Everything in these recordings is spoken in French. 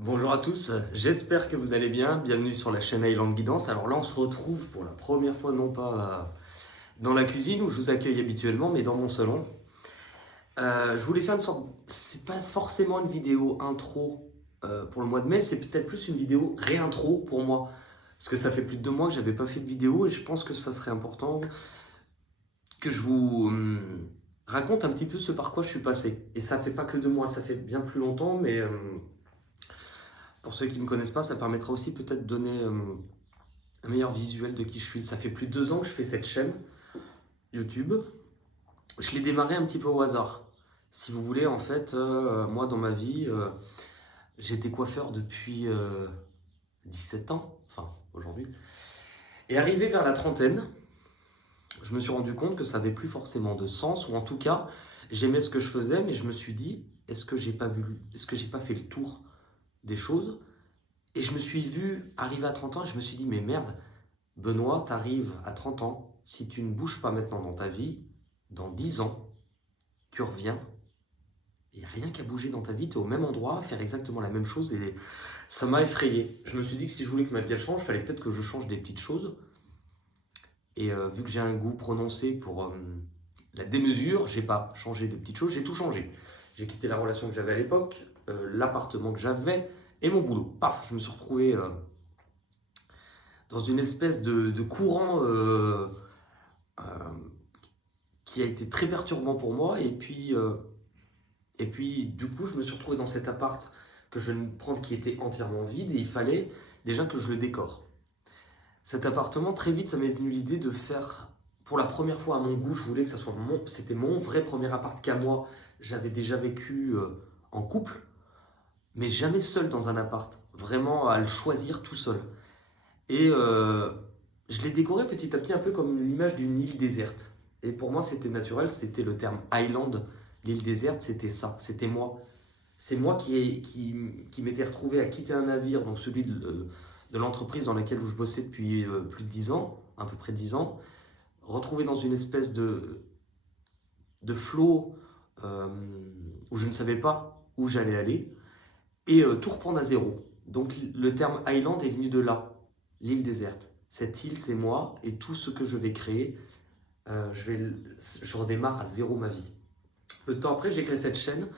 Bonjour à tous, j'espère que vous allez bien. Bienvenue sur la chaîne Island Guidance. Alors là, on se retrouve pour la première fois, non pas dans la cuisine où je vous accueille habituellement, mais dans mon salon. Je voulais faire une sorte. C'est pas forcément une vidéo intro pour le mois de mai, c'est peut-être plus une vidéo réintro pour moi. Parce que ça fait plus de 2 mois que j'avais pas fait de vidéo et je pense que ça serait important que je vous raconte un petit peu ce par quoi je suis passé. Et ça fait pas que 2 mois, ça fait bien plus longtemps, mais. Pour ceux qui ne me connaissent pas, ça permettra aussi peut-être de donner un meilleur visuel de qui je suis. Ça fait plus de 2 ans que je fais cette chaîne YouTube. Je l'ai démarré un petit peu au hasard. Si vous voulez, en fait, moi dans ma vie, j'étais coiffeur depuis 17 ans, enfin aujourd'hui. Et arrivé vers la trentaine, je me suis rendu compte que ça n'avait plus forcément de sens, ou en tout cas, j'aimais ce que je faisais, mais je me suis dit, est-ce que j'ai pas fait le tour des choses? Et je me suis vu arriver à 30 ans et je me suis dit, mais merde, Benoît, t'arrives à 30 ans, si tu ne bouges pas maintenant dans ta vie, dans 10 ans, tu reviens, il n'y a rien qu'à bouger dans ta vie, tu es au même endroit, à faire exactement la même chose, et ça m'a effrayé. Je me suis dit que si je voulais que ma vie elle change, il fallait peut-être que je change des petites choses. Et vu que j'ai un goût prononcé pour la démesure, j'ai pas changé de petites choses, j'ai tout changé. J'ai quitté la relation que j'avais à l'époque, l'appartement que j'avais et mon boulot. Paf, je me suis retrouvé dans une espèce de courant euh, qui a été très perturbant pour moi. Et puis, du coup, je me suis retrouvé dans cet appart que je viens de prendre qui était entièrement vide et il fallait déjà que je le décore. Cet appartement, très vite, ça m'est venu l'idée de faire, pour la première fois à mon goût, je voulais que ça soit c'était mon vrai premier appart qu'à moi. J'avais déjà vécu en couple, mais jamais seul dans un appart. Vraiment à le choisir tout seul. Et je l'ai décoré petit à petit un peu comme l'image d'une île déserte. Et pour moi, c'était naturel, c'était le terme island. L'île déserte, c'était ça, c'était moi. C'est moi qui m'étais retrouvé à quitter un navire, donc celui de l'entreprise dans laquelle je bossais depuis plus de 10 ans, à peu près 10 ans, retrouvé dans une espèce de flot euh, où je ne savais pas où j'allais aller, et tout reprendre à zéro. Donc le terme island est venu de là, l'île déserte. Cette île, c'est moi, et tout ce que je vais créer, je redémarre à zéro ma vie. Peu de temps après, j'ai créé cette chaîne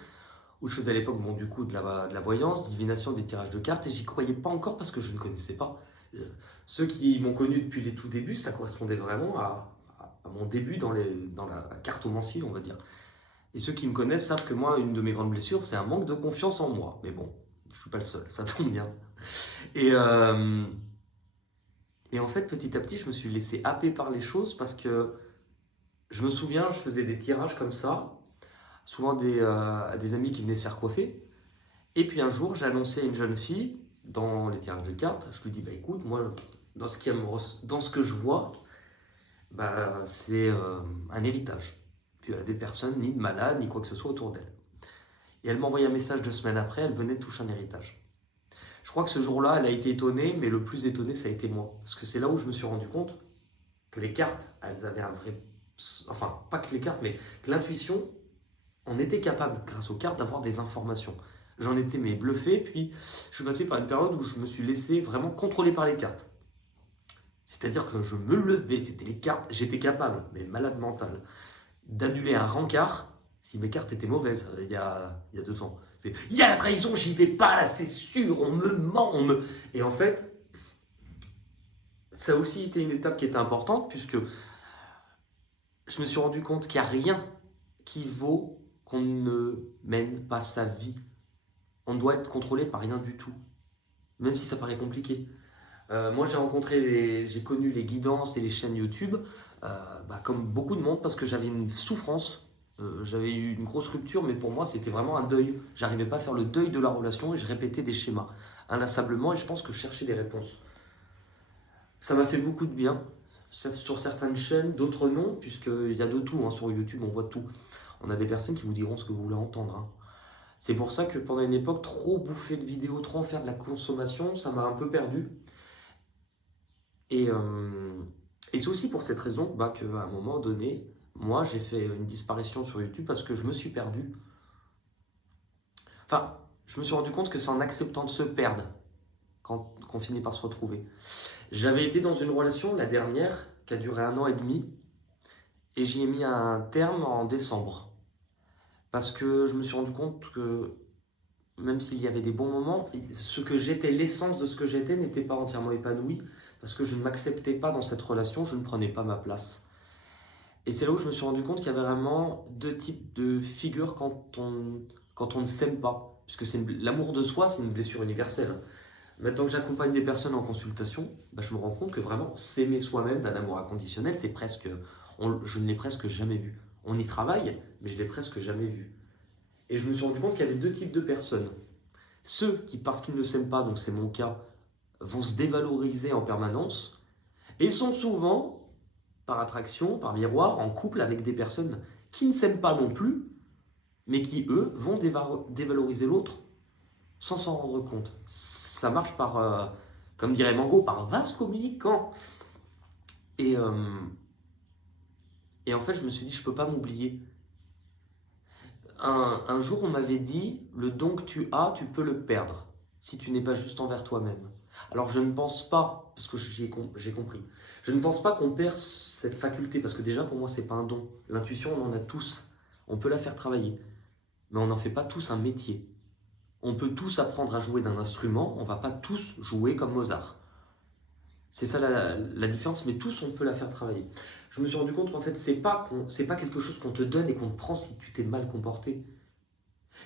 où je faisais à l'époque bon, du coup, de la voyance, divination, des tirages de cartes, et j'y croyais pas encore parce que je ne connaissais pas. Euh, Ceux qui m'ont connu depuis les tout débuts, ça correspondait vraiment à mon début dans la cartomancie, on va dire. Et ceux qui me connaissent savent que moi, une de mes grandes blessures, c'est un manque de confiance en moi. Mais bon, je suis pas le seul, ça tombe bien. Et, euh, et en fait, petit à petit, je me suis laissé happer par les choses parce que je me souviens, je faisais des tirages comme ça, souvent à des amis qui venaient se faire coiffer. Et puis un jour, j'ai annoncé à une jeune fille dans les tirages de cartes, je lui dis, bah écoute, moi, dans ce que je vois, bah, c'est un héritage. Puis elle avait personne, ni de malade, ni quoi que ce soit autour d'elle. Et elle m'a envoyé un message 2 semaines après, elle venait de toucher un héritage. Je crois que ce jour-là, elle a été étonnée, mais le plus étonné, ça a été moi. Parce que c'est là où je me suis rendu compte que les cartes, elles avaient un vrai. Enfin, pas que les cartes, mais que l'intuition, on était capable, grâce aux cartes, d'avoir des informations. J'en étais mais bluffé, puis je suis passé par une période où je me suis laissé vraiment contrôler par les cartes. C'est-à-dire que je me levais, c'était les cartes, j'étais capable, mais malade mental, d'annuler un rencard si mes cartes étaient mauvaises il y a 2 ans. Il y a la trahison, j'y vais pas là, c'est sûr, on me ment, Et en fait, ça a aussi été une étape qui était importante, puisque je me suis rendu compte qu'il n'y a rien qui vaut qu'on ne mène pas sa vie. On doit être contrôlé par rien du tout, même si ça paraît compliqué. Moi, j'ai connu les guidances et les chaînes YouTube, comme beaucoup de monde, parce que j'avais une souffrance, j'avais eu une grosse rupture, mais pour moi, c'était vraiment un deuil. J'arrivais pas à faire le deuil de la relation et je répétais des schémas inlassablement et je pense que je cherchais des réponses. Ça m'a fait beaucoup de bien sur certaines chaînes, d'autres non, puisqu'il y a de tout, hein, sur YouTube, on voit tout. On a des personnes qui vous diront ce que vous voulez entendre, hein. C'est pour ça que pendant une époque, trop bouffer de vidéos, trop en faire de la consommation, ça m'a un peu perdu. Et, euh, et c'est aussi pour cette raison qu'à un moment donné, moi j'ai fait une disparition sur YouTube parce que je me suis perdu. Enfin, je me suis rendu compte que c'est en acceptant de se perdre qu'on finit par se retrouver. J'avais été dans une relation, la dernière, qui a duré 1 an et demi, et j'y ai mis un terme en décembre. Parce que je me suis rendu compte que même s'il y avait des bons moments, ce que j'étais, l'essence de ce que j'étais n'était pas entièrement épanoui, parce que je ne m'acceptais pas dans cette relation, je ne prenais pas ma place. Et c'est là où je me suis rendu compte qu'il y avait vraiment deux types de figures quand on ne s'aime pas. Puisque l'amour de soi, c'est une blessure universelle. Maintenant que j'accompagne des personnes en consultation, je me rends compte que vraiment s'aimer soi-même d'un amour inconditionnel, je ne l'ai presque jamais vu. On y travaille, mais je ne l'ai presque jamais vu. Et je me suis rendu compte qu'il y avait deux types de personnes. Ceux qui, parce qu'ils ne s'aiment pas, donc c'est mon cas, vont se dévaloriser en permanence et sont souvent, par attraction, par miroir, en couple avec des personnes qui ne s'aiment pas non plus, mais qui, eux, vont dévaloriser l'autre sans s'en rendre compte. Ça marche par, comme dirait Mango, par vase communicant. Et en fait, je me suis dit, je ne peux pas m'oublier. Un jour, on m'avait dit, le don que tu as, tu peux le perdre, si tu n'es pas juste envers toi-même. Alors, je ne pense pas, parce que j'ai compris, je ne pense pas qu'on perd cette faculté, parce que déjà, pour moi, ce n'est pas un don. L'intuition, on en a tous. On peut la faire travailler, mais on n'en fait pas tous un métier. On peut tous apprendre à jouer d'un instrument, on ne va pas tous jouer comme Mozart. C'est ça la différence, mais tous on peut la faire travailler. Je me suis rendu compte qu'en fait, c'est pas quelque chose qu'on te donne et qu'on te prend si tu t'es mal comporté.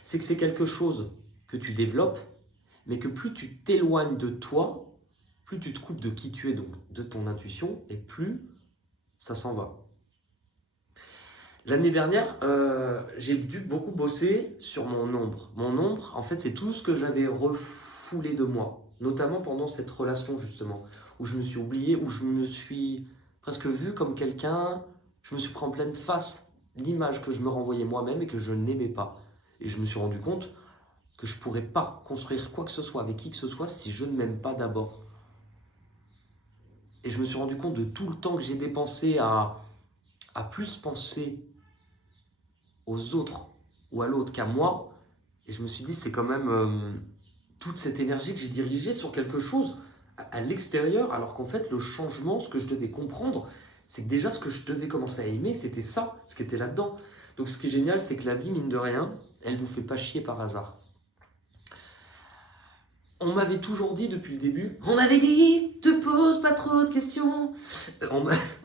C'est que c'est quelque chose que tu développes, mais que plus tu t'éloignes de toi, plus tu te coupes de qui tu es, donc de ton intuition, et plus ça s'en va. L'année dernière, j'ai dû beaucoup bosser sur mon ombre. Mon ombre, en fait, c'est tout ce que j'avais refoulé de moi, notamment pendant cette relation, justement, où je me suis oublié, où je me suis presque vu comme quelqu'un, je me suis pris en pleine face l'image que je me renvoyais moi-même et que je n'aimais pas. Et je me suis rendu compte que je ne pourrais pas construire quoi que ce soit avec qui que ce soit si je ne m'aime pas d'abord. Et je me suis rendu compte de tout le temps que j'ai dépensé à plus penser aux autres ou à l'autre qu'à moi. Et je me suis dit, c'est quand même toute cette énergie que j'ai dirigée sur quelque chose à l'extérieur, alors qu'en fait, le changement, ce que je devais comprendre, c'est que déjà, ce que je devais commencer à aimer, c'était ça, ce qui était là-dedans. Donc ce qui est génial, c'est que la vie, mine de rien, elle vous fait pas chier par hasard. On m'avait toujours dit depuis le début, on m'avait dit, te pose pas trop de questions.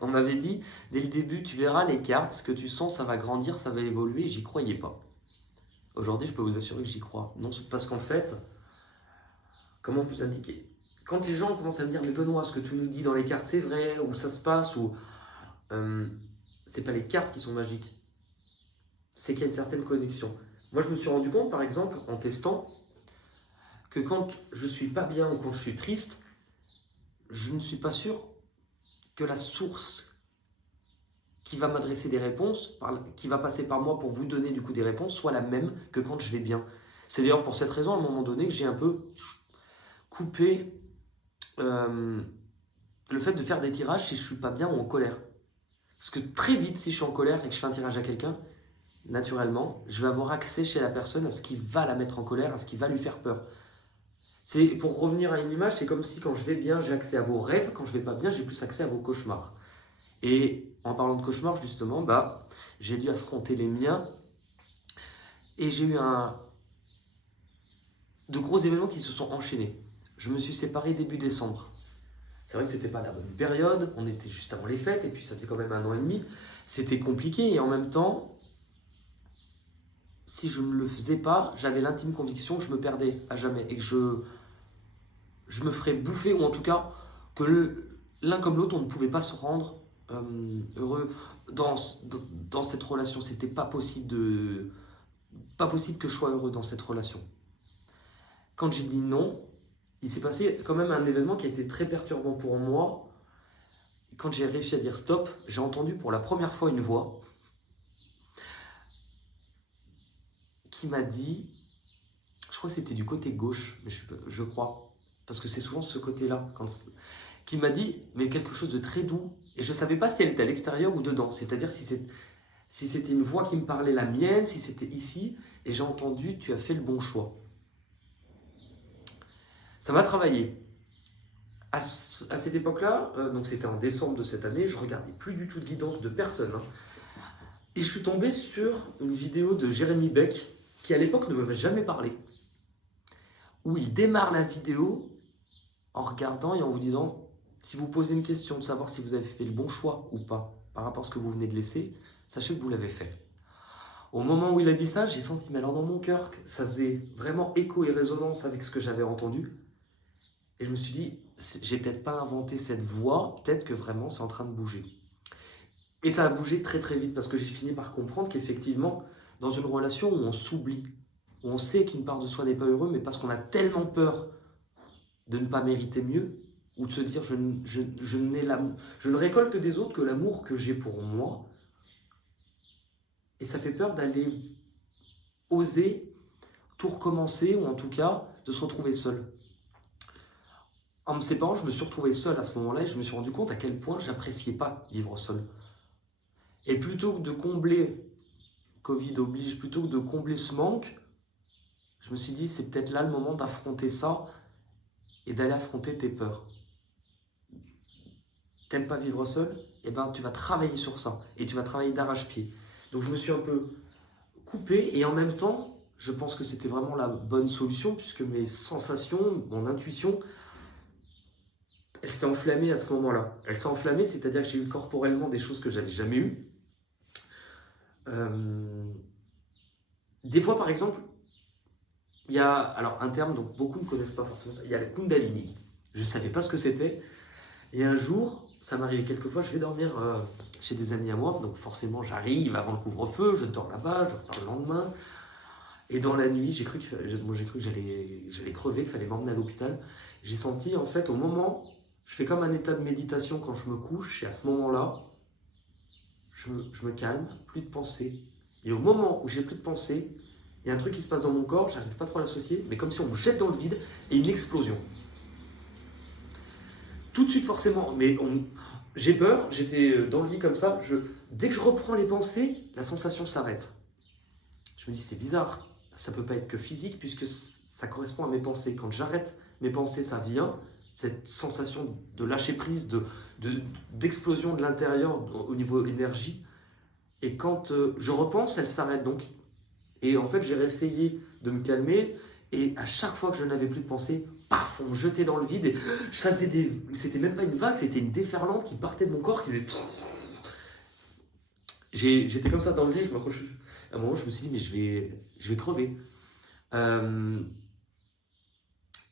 On m'avait dit, dès le début, tu verras les cartes, ce que tu sens, ça va grandir, ça va évoluer, j'y croyais pas. Aujourd'hui, je peux vous assurer que j'y crois. Non, parce qu'en fait, comment vous indiquer? Quand les gens commencent à me dire, mais Benoît, ce que tu nous dis dans les cartes, c'est vrai, ou ça se passe, ou c'est pas les cartes qui sont magiques, c'est qu'il y a une certaine connexion. Moi, je me suis rendu compte, par exemple, en testant, que quand je suis pas bien ou quand je suis triste, je ne suis pas sûr que la source qui va m'adresser des réponses, qui va passer par moi pour vous donner du coup des réponses, soit la même que quand je vais bien. C'est d'ailleurs pour cette raison, à un moment donné, que j'ai un peu coupé le fait de faire des tirages si je suis pas bien ou en colère. Parce que très vite, si je suis en colère et que je fais un tirage à quelqu'un, naturellement, je vais avoir accès chez la personne à ce qui va la mettre en colère, à ce qui va lui faire peur. C'est, pour revenir à une image, c'est comme si quand je vais bien, j'ai accès à vos rêves, quand je vais pas bien, j'ai plus accès à vos cauchemars. Et en parlant de cauchemars, justement, j'ai dû affronter les miens et j'ai eu de gros événements qui se sont enchaînés. Je me suis séparé début décembre. C'est vrai que c'était pas la bonne période, on était juste avant les fêtes et puis ça faisait quand même 1 an et demi. C'était compliqué et en même temps, si je ne le faisais pas, j'avais l'intime conviction que je me perdais à jamais et que je me ferais bouffer, ou en tout cas que l'un comme l'autre, on ne pouvait pas se rendre heureux dans cette relation. C'était pas possible que je sois heureux dans cette relation. Quand j'ai dit non, il s'est passé quand même un événement qui a été très perturbant pour moi. Quand j'ai réussi à dire stop, j'ai entendu pour la première fois une voix qui m'a dit, je crois que c'était du côté gauche, mais je crois, parce que c'est souvent ce côté-là, qui m'a dit, mais quelque chose de très doux, et je ne savais pas si elle était à l'extérieur ou dedans, c'est-à-dire si c'était une voix qui me parlait, la mienne, si c'était ici, et j'ai entendu, tu as fait le bon choix. Ça m'a travaillé. À cette époque-là, donc c'était en décembre de cette année, je regardais plus du tout de guidance de personne, hein. Et je suis tombé sur une vidéo de Jérémy Beck, qui à l'époque ne m'avait jamais parlé, où il démarre la vidéo en regardant et en vous disant, si vous posez une question de savoir si vous avez fait le bon choix ou pas par rapport à ce que vous venez de laisser, sachez que vous l'avez fait. Au moment où il a dit ça, j'ai senti, mais alors dans mon cœur, ça faisait vraiment écho et résonance avec ce que j'avais entendu. Et je me suis dit, j'ai peut-être pas inventé cette voix, peut-être que vraiment c'est en train de bouger. Et ça a bougé très très vite parce que j'ai fini par comprendre qu'effectivement, dans une relation où on s'oublie, où on sait qu'une part de soi n'est pas heureux, mais parce qu'on a tellement peur de ne pas mériter mieux, ou de se dire je ne récolte des autres que l'amour que j'ai pour moi, et ça fait peur d'aller oser tout recommencer, ou en tout cas de se retrouver seul. En me séparant, je me suis retrouvé seul à ce moment-là et je me suis rendu compte à quel point j'appréciais pas vivre seul. Et plutôt que de combler, Covid oblige, plutôt que de combler ce manque, je me suis dit c'est peut-être là le moment d'affronter ça et d'aller affronter tes peurs. T'aimes pas vivre seul? Eh ben tu vas travailler sur ça et tu vas travailler d'arrache-pied. Donc je me suis un peu coupé et en même temps, je pense que c'était vraiment la bonne solution puisque mes sensations, mon intuition, elle s'est enflammée à ce moment-là. Elle s'est enflammée, c'est-à-dire que j'ai eu corporellement des choses que j'avais jamais eues. Des fois, par exemple, il y a alors un terme dont beaucoup ne connaissent pas forcément ça. Il y a la Kundalini. Je ne savais pas ce que c'était. Et un jour, ça m'arrivait quelques fois, je vais dormir chez des amis à moi. Donc forcément, j'arrive avant le couvre-feu, je dors là-bas, je repars le lendemain. Et dans la nuit, j'ai cru que j'allais crever, qu'il fallait m'emmener à l'hôpital. J'ai senti, en fait, au moment, je fais comme un état de méditation quand je me couche. Et à ce moment-là, je me calme, plus de pensée. Et au moment où j'ai plus de pensée, il y a un truc qui se passe dans mon corps, j'arrive pas trop à l'associer, mais comme si on me jette dans le vide et une explosion. Tout de suite forcément, j'ai peur, j'étais dans le lit comme ça, dès que je reprends les pensées, la sensation s'arrête. Je me dis c'est bizarre, ça peut pas être que physique puisque ça correspond à mes pensées. Quand j'arrête mes pensées, ça vient, cette sensation de lâcher prise, d'explosion de l'intérieur au niveau énergie. Et quand je repense, elle s'arrête donc. Et en fait, j'ai réessayé de me calmer. Et à chaque fois que je n'avais plus de pensée, paf, on me jetait dans le vide. Et ça faisait c'était même pas une vague, c'était une déferlante qui partait de mon corps, qui faisait. J'étais comme ça dans le lit, je m'accrochais. À un moment, je me suis dit, mais je vais crever.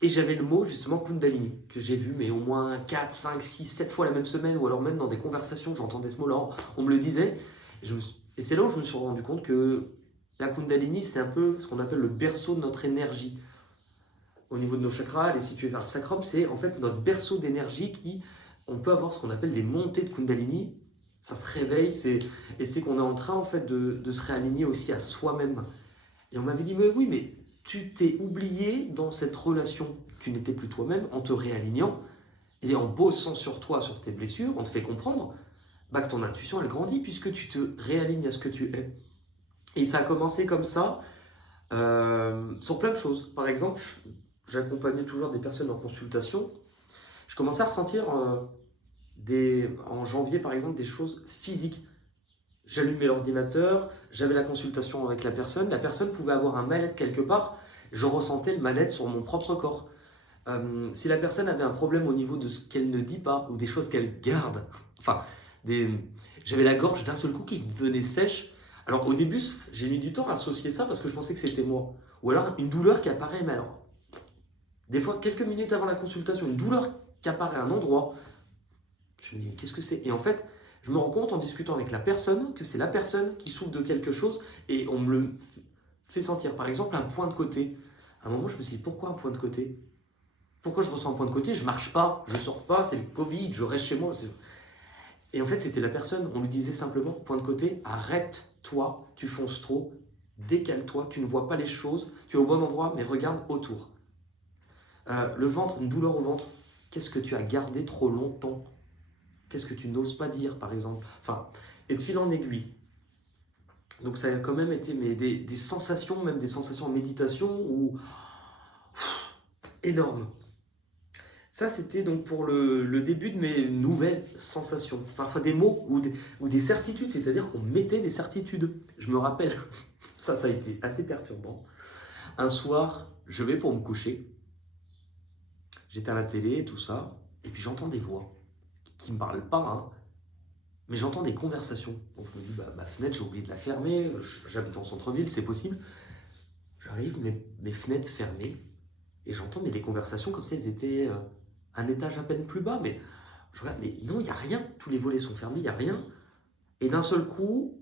Et j'avais le mot justement Kundalini, que j'ai vu, mais au moins 4, 5, 6, 7 fois la même semaine, ou alors même dans des conversations, j'entendais ce mot-là, on me le disait. Et c'est là où je me suis rendu compte que la Kundalini, c'est un peu ce qu'on appelle le berceau de notre énergie. Au niveau de nos chakras, elle est située vers le sacrum, c'est en fait notre berceau d'énergie on peut avoir ce qu'on appelle des montées de Kundalini. Ça se réveille, et c'est qu'on est en train en fait de se réaligner aussi à soi-même. Et on m'avait dit, mais oui, mais tu t'es oublié dans cette relation. Tu n'étais plus toi-même en te réalignant et en bossant sur toi, sur tes blessures, on te fait comprendre que ton intuition, elle grandit puisque tu te réalignes à ce que tu es. Et ça a commencé comme ça, sur plein de choses. Par exemple, j'accompagnais toujours des personnes en consultation. Je commençais à ressentir en janvier, par exemple, des choses physiques. J'allumais l'ordinateur, j'avais la consultation avec la personne pouvait avoir un mal-être quelque part, je ressentais le mal-être sur mon propre corps. Si la personne avait un problème au niveau de ce qu'elle ne dit pas, ou des choses qu'elle garde, j'avais la gorge d'un seul coup qui devenait sèche. Alors au début, j'ai mis du temps à associer ça parce que je pensais que c'était moi. Ou alors une douleur qui apparaît, mais alors, des fois, quelques minutes avant la consultation, une douleur qui apparaît à un endroit, je me dis, mais qu'est-ce que c'est? Et en fait, je me rends compte en discutant avec la personne que c'est la personne qui souffre de quelque chose et on me le fait sentir. Par exemple, un point de côté. À un moment, je me suis dit, pourquoi un point de côté? Pourquoi je ressens un point de côté? Je marche pas, je sors pas, c'est le Covid, je reste chez moi. Et en fait, c'était la personne. On lui disait simplement, point de côté, arrête-toi, tu fonces trop, décale-toi, tu ne vois pas les choses, tu es au bon endroit, mais regarde autour. Le ventre, une douleur au ventre, qu'est-ce que tu as gardé trop longtemps? Qu'est-ce que tu n'oses pas dire, par exemple? Et de fil en aiguille. Donc ça a quand même été des sensations, même des sensations en méditation, énormes. Ça, c'était donc pour le début de mes nouvelles sensations. Parfois des mots ou des certitudes, c'est-à-dire qu'on mettait des certitudes. Je me rappelle, ça a été assez perturbant. Un soir, je vais pour me coucher. J'étais à la télé, tout ça, et puis j'entends des voix qui ne me parlent pas, hein, mais j'entends des conversations. Donc je me dis, ma fenêtre, j'ai oublié de la fermer, j'habite en centre-ville, c'est possible. J'arrive, mes fenêtres fermées, et j'entends des conversations comme si elles étaient un étage à peine plus bas, mais je regarde, mais non, il n'y a rien, tous les volets sont fermés, il n'y a rien. Et d'un seul coup,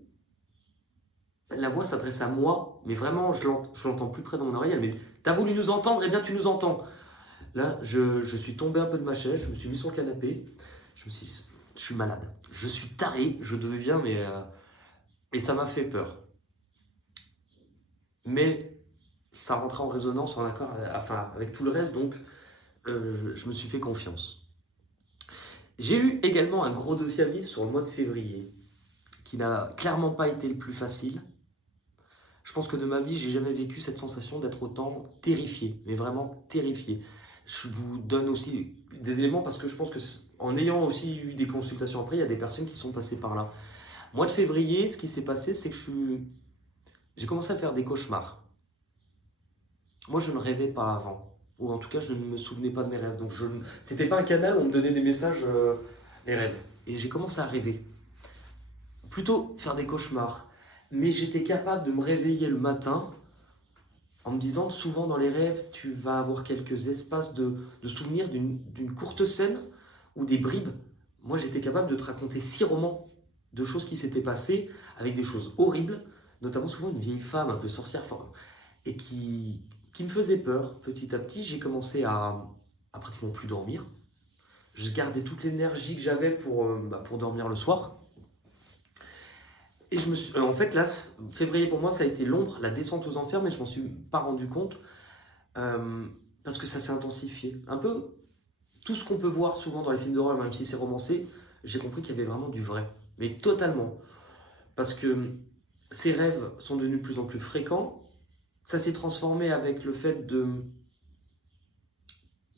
la voix s'adresse à moi, mais vraiment, je l'entends plus près dans mon oreille, elle me dit, t'as voulu nous entendre, eh bien tu nous entends. Là, je suis tombé un peu de ma chaise, je me suis mis sur le canapé, je me suis dit, je suis malade, je suis taré, je deviens, et ça m'a fait peur. Mais ça rentrait en résonance, en accord, avec tout le reste, donc je me suis fait confiance. J'ai eu également un gros dossier à vivre sur le mois de février, qui n'a clairement pas été le plus facile. Je pense que de ma vie, j'ai jamais vécu cette sensation d'être autant terrifié, mais vraiment terrifié. Je vous donne aussi des éléments parce que je pense que en ayant aussi eu des consultations après, il y a des personnes qui sont passées par là. Mois de février, ce qui s'est passé, c'est que j'ai commencé à faire des cauchemars. Moi, je ne rêvais pas avant, ou en tout cas, je ne me souvenais pas de mes rêves. Donc, c'était pas un canal où on me donnait des messages, les rêves. Et j'ai commencé à rêver. Plutôt faire des cauchemars. Mais j'étais capable de me réveiller le matin en me disant, souvent dans les rêves, tu vas avoir quelques espaces de souvenirs d'une courte scène ou des bribes. Moi, j'étais capable de te raconter 6 romans de choses qui s'étaient passées avec des choses horribles, notamment souvent une vieille femme un peu sorcière, et qui me faisait peur. Petit à petit, j'ai commencé à pratiquement plus dormir. Je gardais toute l'énergie que j'avais pour dormir le soir. Et en fait, là, février pour moi, ça a été l'ombre, la descente aux enfers, mais je m'en suis pas rendu compte parce que ça s'est intensifié. Un peu tout ce qu'on peut voir souvent dans les films d'horreur, même si c'est romancé, j'ai compris qu'il y avait vraiment du vrai, mais totalement. Parce que ces rêves sont devenus de plus en plus fréquents. Ça s'est transformé avec le fait de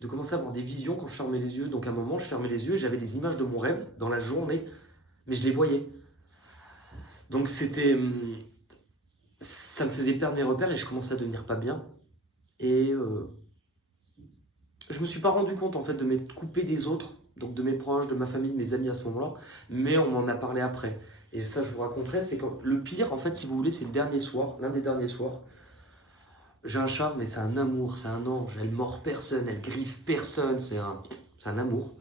commencer à avoir des visions quand je fermais les yeux. Donc à un moment, je fermais les yeux et j'avais des images de mon rêve dans la journée, mais je les voyais. Donc ça me faisait perdre mes repères et je commençais à devenir pas bien. Et je me suis pas rendu compte en fait de m'être coupé des autres, donc de mes proches, de ma famille, de mes amis à ce moment-là, mais on m'en a parlé après. Et ça, je vous raconterai, c'est quand le pire, en fait, si vous voulez, c'est le dernier soir, l'un des derniers soirs. J'ai un chat, mais c'est un amour, c'est un ange. Elle mord personne, elle griffe personne, c'est un amour.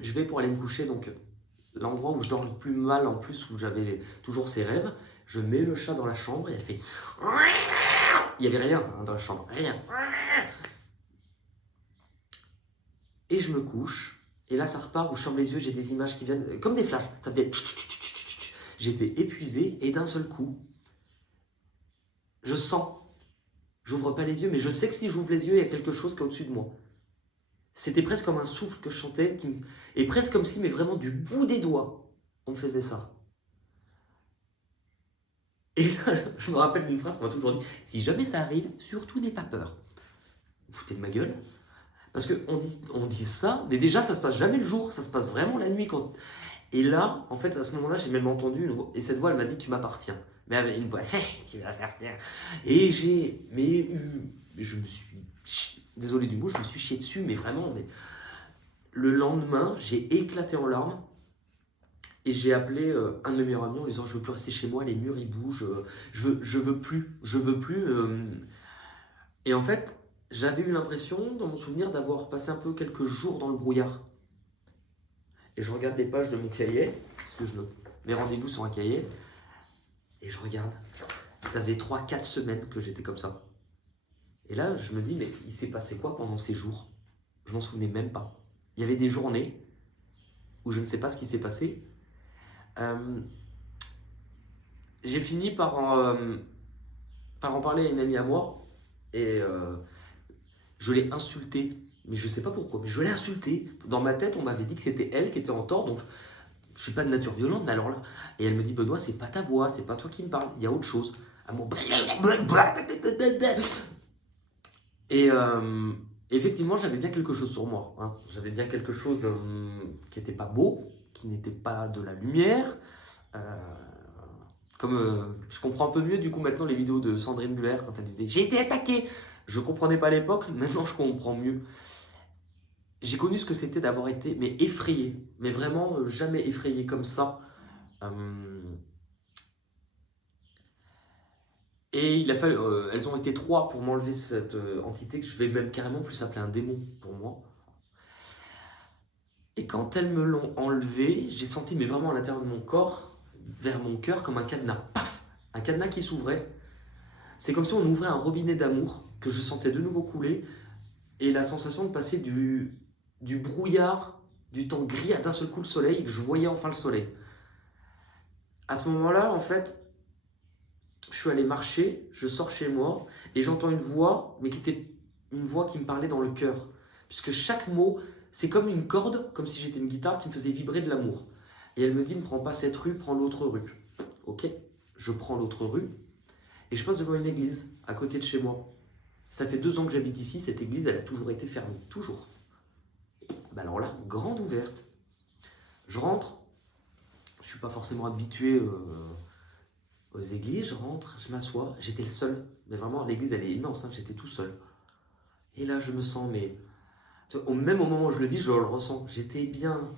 Je vais pour aller me coucher, donc l'endroit où je dors le plus mal, en plus, où j'avais toujours ces rêves, je mets le chat dans la chambre et elle fait... Il n'y avait rien dans la chambre, rien. Et je me couche, et là ça repart, où je ferme les yeux, j'ai des images qui viennent, comme des flashs, ça faisait... J'étais épuisé, et d'un seul coup, je sens, j'ouvre pas les yeux, mais je sais que si j'ouvre les yeux, il y a quelque chose qui est au-dessus de moi. C'était presque comme un souffle que je chantais, et presque comme si, mais vraiment du bout des doigts, on me faisait ça. Et là, je me rappelle d'une phrase qu'on m'a toujours dit, si jamais ça arrive, surtout n'aie pas peur. Vous foutez de ma gueule? Parce qu'on dit ça, mais déjà ça se passe jamais le jour, ça se passe vraiment la nuit. Et là, en fait, à ce moment-là, j'ai même entendu une voix, et cette voix, elle m'a dit, tu m'appartiens. Mais avec une voix, tu m'appartiens. Et je me suis, désolé du mot, je me suis chié dessus, mais vraiment, le lendemain, j'ai éclaté en larmes. Et j'ai appelé un de mes meilleurs amis en lui disant, je veux plus rester chez moi, les murs ils bougent, je veux plus. Et en fait, j'avais eu l'impression, dans mon souvenir, d'avoir passé un peu quelques jours dans le brouillard. Et je regarde les pages de mon cahier, parce que je note mes rendez-vous sur un cahier, et je regarde. Ça faisait 3-4 semaines que j'étais comme ça. Et là, je me dis, mais il s'est passé quoi pendant ces jours? Je m'en souvenais même pas. Il y avait des journées où je ne sais pas ce qui s'est passé. J'ai fini par en parler à une amie à moi, et je l'ai insultée, mais je sais pas pourquoi, mais je l'ai insultée. Dans ma tête, on m'avait dit que c'était elle qui était en tort, donc je suis pas de nature violente, mais alors là, et elle me dit, Benoît, c'est pas ta voix, c'est pas toi qui me parle, il y a autre chose. Et effectivement, j'avais bien quelque chose sur moi, hein. J'avais bien quelque chose qui n'était pas beau, qui n'était pas de la lumière. Euh, Comme je comprends un peu mieux du coup maintenant les vidéos de Sandrine Muller quand elle disait j'ai été attaquée. Je comprenais pas à l'époque, maintenant je comprends mieux. J'ai connu ce que c'était d'avoir été mais effrayé, mais vraiment jamais effrayé comme ça. Euh, et il a fallu, elles ont été trois pour m'enlever cette entité que je vais même carrément plus appeler un démon pour moi. Et quand elles me l'ont enlevé, j'ai senti mais vraiment à l'intérieur de mon corps, vers mon cœur comme un cadenas, paf, un cadenas qui s'ouvrait. C'est comme si on ouvrait un robinet d'amour que je sentais de nouveau couler et la sensation de passer du brouillard, du temps gris à d'un seul coup le soleil et que je voyais enfin le soleil. À ce moment-là, en fait, je suis allé marcher, je sors chez moi et j'entends une voix, mais qui était une voix qui me parlait dans le cœur. Puisque chaque mot, c'est comme une corde, comme si j'étais une guitare qui me faisait vibrer de l'amour. Et elle me dit, ne prends pas cette rue, prends l'autre rue. Ok, je prends l'autre rue et je passe devant une église à côté de chez moi. Ça fait 2 ans que j'habite ici, cette église, elle a toujours été fermée, toujours. Ben alors là, grande ouverte. Je rentre, je ne suis pas forcément habitué aux églises, je rentre, je m'assois, j'étais le seul. Mais vraiment, l'église, elle est immense, hein, j'étais tout seul. Et là, je me sens, mais même au moment où je le dis, je le ressens. J'étais bien.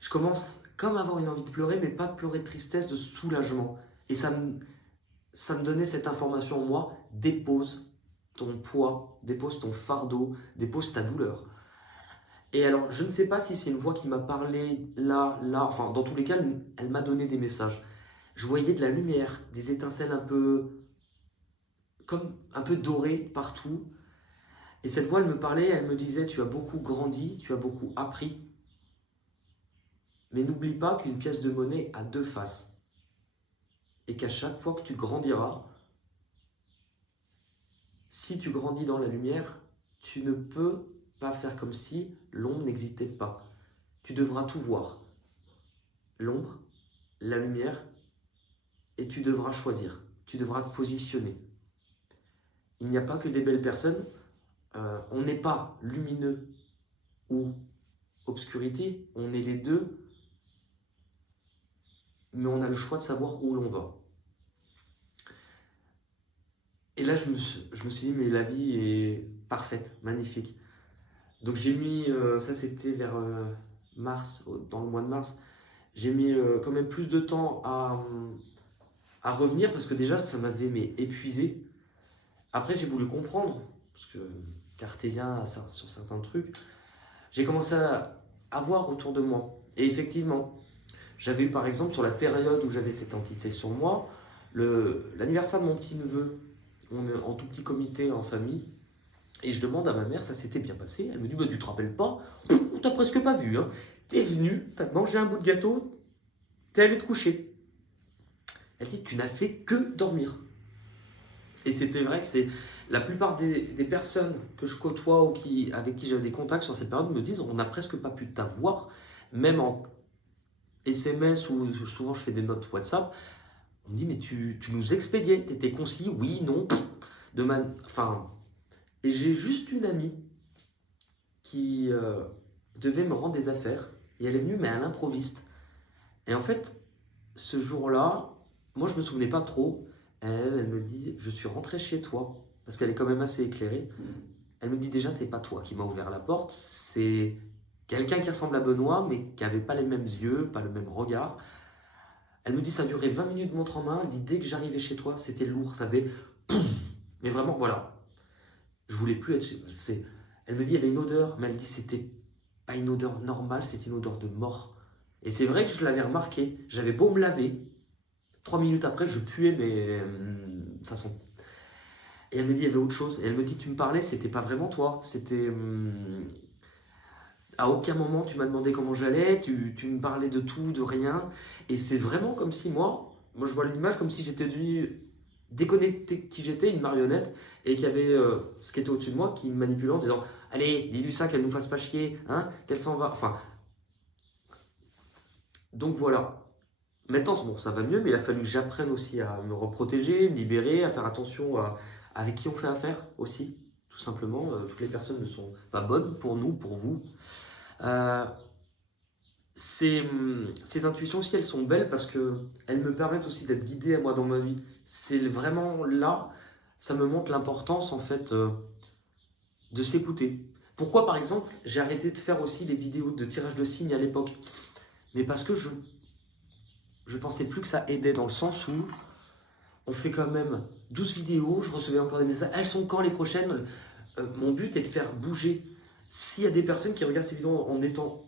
Je commence comme à avoir une envie de pleurer, mais pas de pleurer de tristesse, de soulagement. Et ça me donnait cette information en moi, dépose ton poids, dépose ton fardeau, dépose ta douleur. Et alors, je ne sais pas si c'est une voix qui m'a parlé là, enfin, dans tous les cas, elle m'a donné des messages. Je voyais de la lumière, des étincelles un peu, comme un peu dorées partout. Et cette voix, elle me parlait, elle me disait, tu as beaucoup grandi, tu as beaucoup appris. Mais n'oublie pas qu'une pièce de monnaie a 2 faces. Et qu'à chaque fois que tu grandiras, si tu grandis dans la lumière, tu ne peux pas faire comme si l'ombre n'existait pas. Tu devras tout voir. L'ombre, la lumière, et tu devras choisir. Tu devras te positionner. Il n'y a pas que des belles personnes. On n'est pas lumineux ou obscurité. On est les deux. Mais on a le choix de savoir où l'on va. Et là, je me suis dit, mais la vie est parfaite, magnifique. Donc j'ai mis, ça c'était vers mars, dans le mois de mars, j'ai mis quand même plus de temps à revenir parce que déjà ça m'avait épuisé. Après j'ai voulu comprendre, parce que cartésien sur certains trucs, j'ai commencé à voir autour de moi. Et effectivement, j'avais eu par exemple sur la période où j'avais cette entité sur moi, l'anniversaire de mon petit-neveu, on est en tout petit comité en famille, et je demande à ma mère, ça s'était bien passé? Elle me dit, bah, tu te rappelles pas? On t'a presque pas vu, hein. T'es venu, t'as mangé un bout de gâteau, t'es allé te coucher. Elle dit, tu n'as fait que dormir. Et c'était vrai que c'est la plupart des personnes que je côtoie ou avec qui j'avais des contacts sur cette période me disent, on n'a presque pas pu t'avoir, même en SMS ou souvent je fais des notes WhatsApp. On me dit, mais tu nous expédiais, t'étais concis, oui, non, enfin. Et j'ai juste une amie qui devait me rendre des affaires. Et elle est venue, mais à l'improviste. Et en fait, ce jour-là, moi je me souvenais pas trop. Elle me dit, je suis rentré chez toi, parce qu'elle est quand même assez éclairée. Elle me dit déjà, c'est pas toi qui m'as ouvert la porte, c'est quelqu'un qui ressemble à Benoît, mais qui avait pas les mêmes yeux, pas le même regard. Elle me dit, ça a duré 20 minutes montre en main. Elle dit, dès que j'arrivais chez toi, c'était lourd, ça faisait pouf. Mais vraiment, voilà. Je voulais plus être chez. Elle me dit, il y avait une odeur, mais elle dit, c'était pas une odeur normale, c'était une odeur de mort. Et c'est vrai que je l'avais remarqué. J'avais beau me laver, 3 minutes après, je puais, mais ça sent. Et elle me dit, il y avait autre chose. Et elle me dit, tu me parlais, c'était pas vraiment toi. C'était. À aucun moment tu m'as demandé comment j'allais, tu me parlais de tout, de rien. Et c'est vraiment comme si moi je vois l'image comme si j'étais devenu déconnecté qui j'étais, une marionnette, et qu'il y avait ce qui était au-dessus de moi qui me manipulait en disant, allez, dis-lui ça, qu'elle nous fasse pas chier, hein, qu'elle s'en va. Enfin, donc voilà. Maintenant, bon, ça va mieux, mais il a fallu que j'apprenne aussi à me reprotéger, me libérer, à faire attention avec qui on fait affaire aussi, tout tout simplement. Toutes les personnes ne sont pas bonnes pour nous, pour vous. Euh, ces intuitions aussi, elles sont belles parce qu'elles me permettent aussi d'être guidé à moi dans ma vie. C'est vraiment là, ça me montre l'importance en fait de s'écouter. Pourquoi par exemple j'ai arrêté de faire aussi les vidéos de tirage de signes à l'époque? Mais parce que je pensais plus que ça aidait dans le sens où on fait quand même 12 vidéos, je recevais encore des messages, elles sont quand les prochaines? Mon but est de faire bouger. S'il y a des personnes qui regardent ces vidéos en étant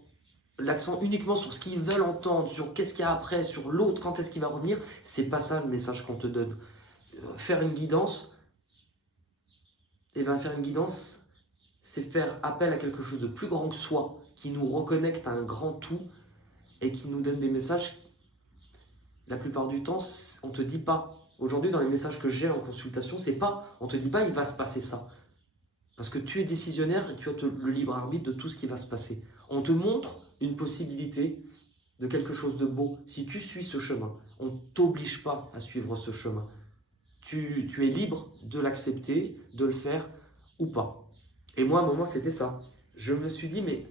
l'accent uniquement sur ce qu'ils veulent entendre, sur qu'est-ce qu'il y a après, sur l'autre, quand est-ce qu'il va revenir, c'est pas ça le message qu'on te donne. Faire une guidance, faire une guidance, c'est faire appel à quelque chose de plus grand que soi, qui nous reconnecte à un grand tout et qui nous donne des messages. La plupart du temps, on ne te dit pas. Aujourd'hui, dans les messages que j'ai en consultation, c'est pas, on ne te dit pas il va se passer ça. Parce que tu es décisionnaire et tu as le libre arbitre de tout ce qui va se passer. On te montre une possibilité de quelque chose de beau. Si tu suis ce chemin, on ne t'oblige pas à suivre ce chemin. Tu es libre de l'accepter, de le faire ou pas. Et moi, à un moment, c'était ça. Je me suis dit, mais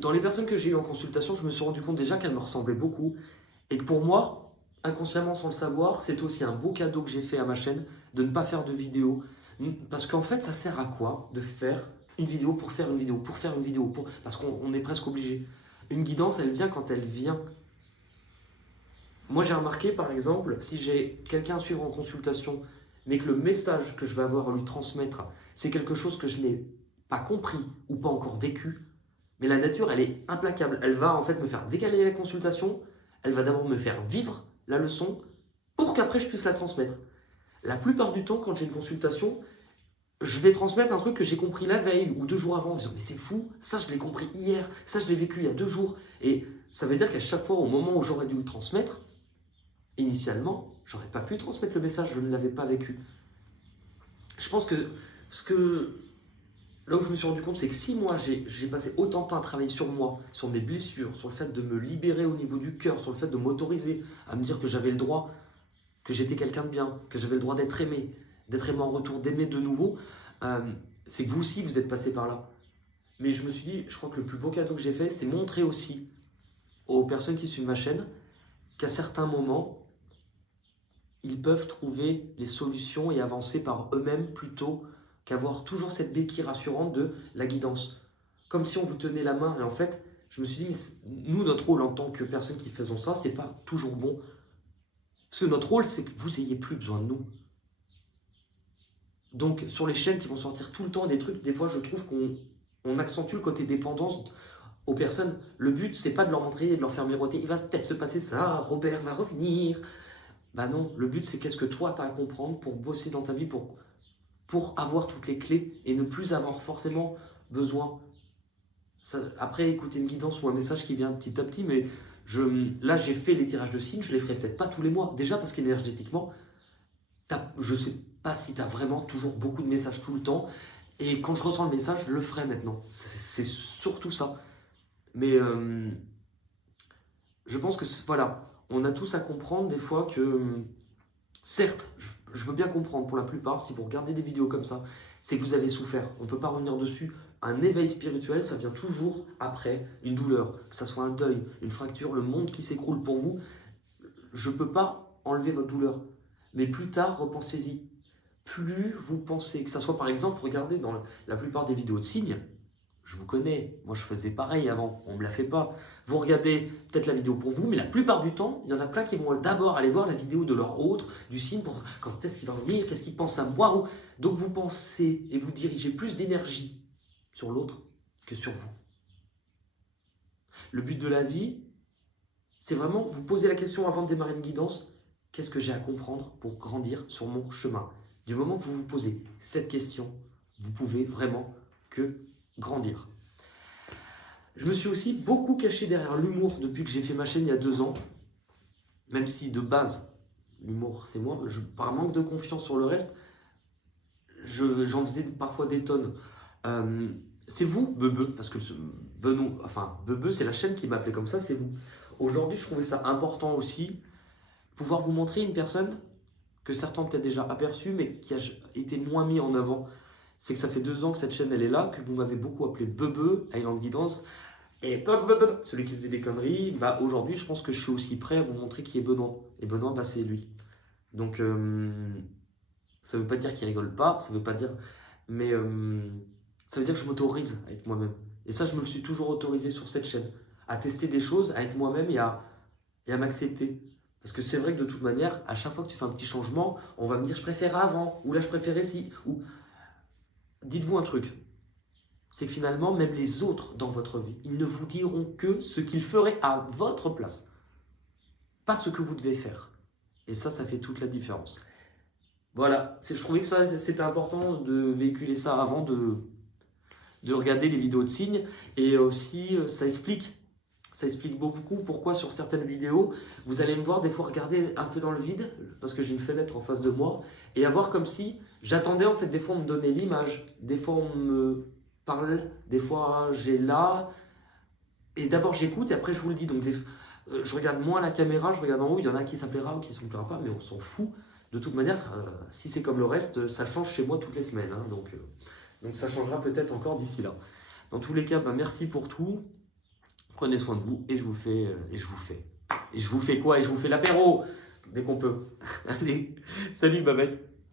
dans les personnes que j'ai eues en consultation, je me suis rendu compte déjà qu'elles me ressemblaient beaucoup. Et que pour moi, inconsciemment sans le savoir, c'est aussi un beau cadeau que j'ai fait à ma chaîne de ne pas faire de vidéo. Parce qu'en fait, ça sert à quoi de faire une vidéo pour faire une vidéo, pour faire une vidéo, parce qu'on est presque obligé. Une guidance, elle vient quand elle vient. Moi, j'ai remarqué, par exemple, si j'ai quelqu'un à suivre en consultation, mais que le message que je vais avoir à lui transmettre, c'est quelque chose que je n'ai pas compris ou pas encore vécu, mais la nature, elle est implacable. Elle va en fait me faire décaler la consultation, elle va d'abord me faire vivre la leçon pour qu'après je puisse la transmettre. La plupart du temps, quand j'ai une consultation, je vais transmettre un truc que j'ai compris la veille ou 2 jours avant en disant mais c'est fou, ça je l'ai compris hier, ça je l'ai vécu il y a 2 jours. Et ça veut dire qu'à chaque fois, au moment où j'aurais dû le transmettre, initialement, j'aurais pas pu transmettre le message, je ne l'avais pas vécu. Je pense que là où je me suis rendu compte, c'est que si moi j'ai passé autant de temps à travailler sur moi, sur mes blessures, sur le fait de me libérer au niveau du cœur, sur le fait de m'autoriser à me dire que j'avais le droit, que j'étais quelqu'un de bien, que j'avais le droit d'être aimé en retour, d'aimer de nouveau, c'est que vous aussi vous êtes passé par là. Mais je me suis dit, je crois que le plus beau cadeau que j'ai fait, c'est montrer aussi aux personnes qui suivent ma chaîne qu'à certains moments, ils peuvent trouver les solutions et avancer par eux-mêmes plutôt qu'avoir toujours cette béquille rassurante de la guidance. Comme si on vous tenait la main. Et en fait, je me suis dit, mais nous, notre rôle en tant que personnes qui faisons ça, c'est pas toujours bon. Parce que notre rôle, c'est que vous ayez plus besoin de nous. Donc, sur les chaînes qui vont sortir tout le temps des trucs, des fois, je trouve qu'on accentue le côté dépendance aux personnes. Le but, c'est pas de leur montrer et de leur faire miroiter. Il va peut-être se passer ça, Robert va revenir. Bah non, le but, c'est qu'est-ce que toi, tu as à comprendre pour bosser dans ta vie, pour avoir toutes les clés et ne plus avoir forcément besoin. Après, écouter une guidance ou un message qui vient petit à petit, mais là, j'ai fait les tirages de signes, je les ferai peut-être pas tous les mois. Déjà parce qu'énergétiquement, je sais pas si tu as vraiment toujours beaucoup de messages tout le temps. Et quand je ressens le message, je le ferai maintenant. C'est surtout ça. Mais je pense que voilà, on a tous à comprendre des fois que, certes, je veux bien comprendre pour la plupart, si vous regardez des vidéos comme ça, c'est que vous avez souffert. On ne peut pas revenir dessus. Un éveil spirituel, ça vient toujours après une douleur, que ça soit un deuil, une fracture, le monde qui s'écroule pour vous. Je ne peux pas enlever votre douleur. Mais plus tard, repensez-y. Plus vous pensez, que ça soit par exemple, regardez dans la plupart des vidéos de signes, je vous connais, moi je faisais pareil avant, on ne me la fait pas. Vous regardez peut-être la vidéo pour vous, mais la plupart du temps, il y en a plein qui vont d'abord aller voir la vidéo de leur autre, du signe, pour quand est-ce qu'il va revenir, qu'est-ce qu'il pense à moi. Donc vous pensez et vous dirigez plus d'énergie sur l'autre que sur vous. Le but de la vie, c'est vraiment vous poser la question avant de démarrer une guidance, qu'est-ce que j'ai à comprendre pour grandir sur mon chemin? Du moment que vous vous posez cette question, vous pouvez vraiment que grandir. Je me suis aussi beaucoup caché derrière l'humour depuis que j'ai fait ma chaîne il y a 2 ans. Même si de base, l'humour c'est moi, par manque de confiance sur le reste, j'en faisais parfois des tonnes. C'est vous, Bebe, parce que Bebe c'est la chaîne qui m'appelait comme ça, c'est vous. Aujourd'hui je trouvais ça important aussi, pouvoir vous montrer une personne que certains ont peut-être déjà aperçu, mais qui a été moins mis en avant. C'est que ça fait 2 ans que cette chaîne elle est là, que vous m'avez beaucoup appelé Bebe, Island Guidance, et celui qui faisait des conneries. Bah, aujourd'hui, je pense que je suis aussi prêt à vous montrer qui est Benoît. Et Benoît, bah, c'est lui. Donc, ça veut pas dire qu'il rigole pas, ça veut pas dire. Mais ça veut dire que je m'autorise à être moi-même. Et ça, je me le suis toujours autorisé sur cette chaîne. À tester des choses, à être moi-même et à m'accepter. Parce que c'est vrai que de toute manière, à chaque fois que tu fais un petit changement, on va me dire je préférais avant, ou là je préférais si. Ou dites-vous un truc, c'est que finalement, même les autres dans votre vie, ils ne vous diront que ce qu'ils feraient à votre place, pas ce que vous devez faire. Et ça fait toute la différence. Voilà, je trouvais que ça, c'était important de véhiculer ça avant de regarder les vidéos de signes. Et aussi, ça explique beaucoup pourquoi sur certaines vidéos, vous allez me voir des fois regarder un peu dans le vide, parce que j'ai une fenêtre en face de moi, et avoir comme si j'attendais en fait, des fois on me donnait l'image, des fois on me parle, des fois j'ai là, et d'abord j'écoute et après je vous le dis. Donc je regarde moins la caméra, je regarde en haut, il y en a qui ça plaira ou qui ça ne plaira pas, mais on s'en fout. De toute manière, si c'est comme le reste, ça change chez moi toutes les semaines, hein, donc ça changera peut-être encore d'ici là. Dans tous les cas, bah, merci pour tout. Prenez soin de vous et je vous fais quoi? Et je vous fais l'apéro dès qu'on peut. Allez, salut, bye bye.